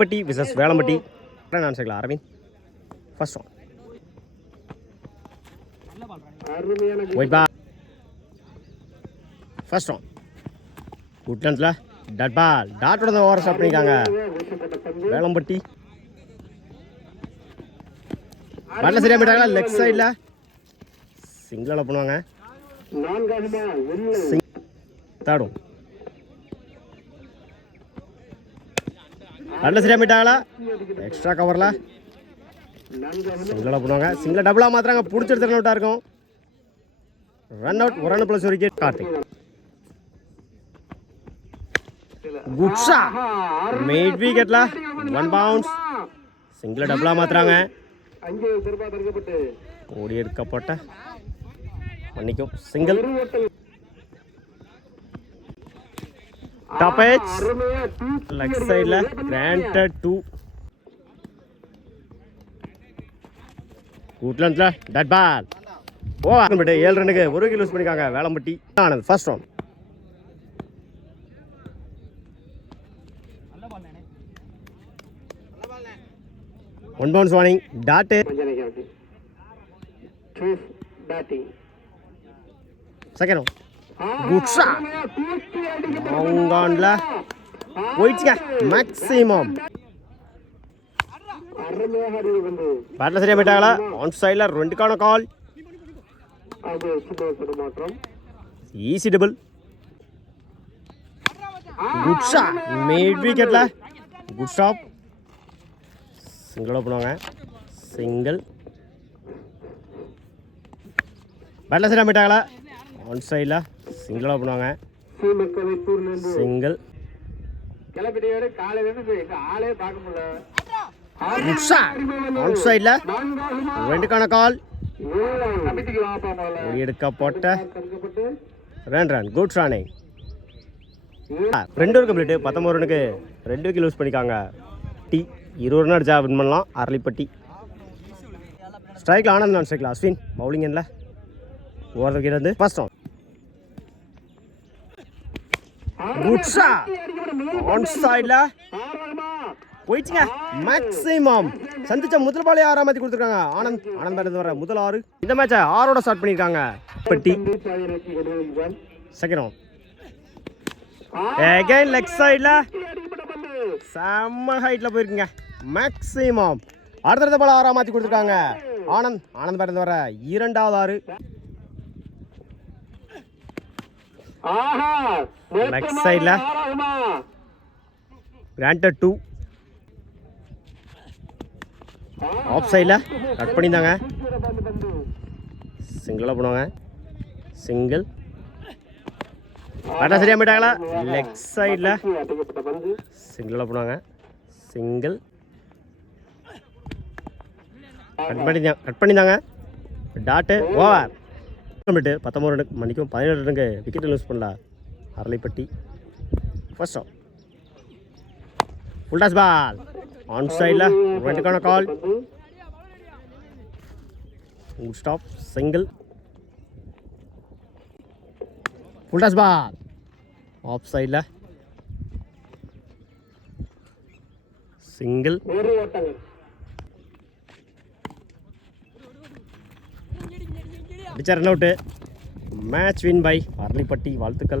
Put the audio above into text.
பட்டி விசஸ் வேளம்பட்டி. நான் சேர்க்கலாம் Aravind. First one white ball. First one குட்லண்ட்ஸில் டாட் பால். டாட்டோட ஓவர் ஸ்டாப் பண்ணியிருக்காங்க வேளம்பட்டி. பேட்டில் சரியாக போயிட்டாங்களா? லெக் சைடில் சிங்கிளால் பண்ணுவாங்க. தேடும் பேட்டில் சரியாக போயிட்டாங்களா? எக்ஸ்ட்ரா கவரில் சிங்கிளாக பண்ணுவாங்க. சிங்கிளாக டபுளாக மாத்திராங்க. பிடிச்சிட்டு ரன் அவுட்டாக இருக்கும். Run out. ஒரு ரன் ப்ளஸ் ஒரு wicket. Karthik good shot. Mat விக்கெட்டில் 1 பவுன்ஸ். சிங்கிளாக டபுளாக மாத்துறாங்க. ஓடி எடுக்கப்பட்ட மன்னிக்கும் சிங்கிள். டாப் எட்ஜ் லெக் சைடில் கிராண்டட் 2. குட்லண்ட்ஸில் டாட் பால். ஓவர் 7 ரன்னுக்கு 1 விக்கெட் லூஸ் பண்ணியிருக்காங்க Velampatti. Anand first round. One bounce warning. Dot second good shot. Long ஆன்ல போயிடுச்சுங்க மேக்ஸிமம். பேட்டில் சரியாக போயிட்டாங்களா? ஆன் சைடில் 2க்கான call. Easy double. Good shot. Mat விக்கெட்டில் குட் ஸ்டாப். சிங்கிளாக பண்ணுவாங்க. சிங்கிள். பேட்டில் சரியாக போயிட்டாங்களா? ஆன் சைடில் சிங்கிளாக பண்ணுவாங்க. சிங்கிள். Good shot. ஆன் சைடில் 2க்கான கால். எடுக்கப்பட்ட ரன். Good running. 2 கம்ப்ளீட்டு. 19 ரனுக்கு 2 விக்கெட் லூஸ் பண்ணிக்காங்க. 20 ரன் அடிச்சா வின் பண்ணலாம் அரளிப்பட்டி. ஸ்ட்ரைக்கில் ஆனந்த். நான் ஸ்ட்ரைக்கில் அஸ்வின். பவுலிங் எண்ணில் ஓவர் விக்கெட் வந்து first round. Good shot. On சைடில் போயிடுச்சுங்க மேக்ஸிமம். சந்திச்ச முதல் பாலே 6 மாற்றி கொடுத்துருக்காங்க ஆனந்த். பேட்டில் வர முதல் 6. இந்த மேட்சை 6ஓட ஸ்டார்ட் பண்ணியிருக்காங்க பட்டி. Second round. அகைன் லெக் சைடில் செம்ம ஹைட்டில் போயிருக்குங்க மேக்ஸிமம். அடுத்த பால் 6 மாற்றி கொடுத்துருக்காங்க ஆனந்த். பேட்டில் வர 2வது 6. லெக் சைடில் கிராண்டட் 2. ஆஃப் சைடில் கட் பண்ணியிருந்தாங்க. சிங்கிளாக பண்ணுவாங்க. சிங்கிள். பேட்டில் சரியாக போயிட்டாங்களா? லெக் சைடில் சிங்கிளாக பண்ணுவாங்க. சிங்கிள். கட் பண்ணியிருந்தாங்க. Dot over. 19 ரனுக்கு மணிக்கும் 17 ரனுக்கு விக்கெட் லூஸ் பண்ணல Aralipatti. First round. Full toss ball. On சைடில் 2க்கான call. Good stop. Single. Full toss ball. Off சைடில் சிங்கிள். அடிச்ச run out. Match win by Aralipatti. வாழ்த்துக்கள்.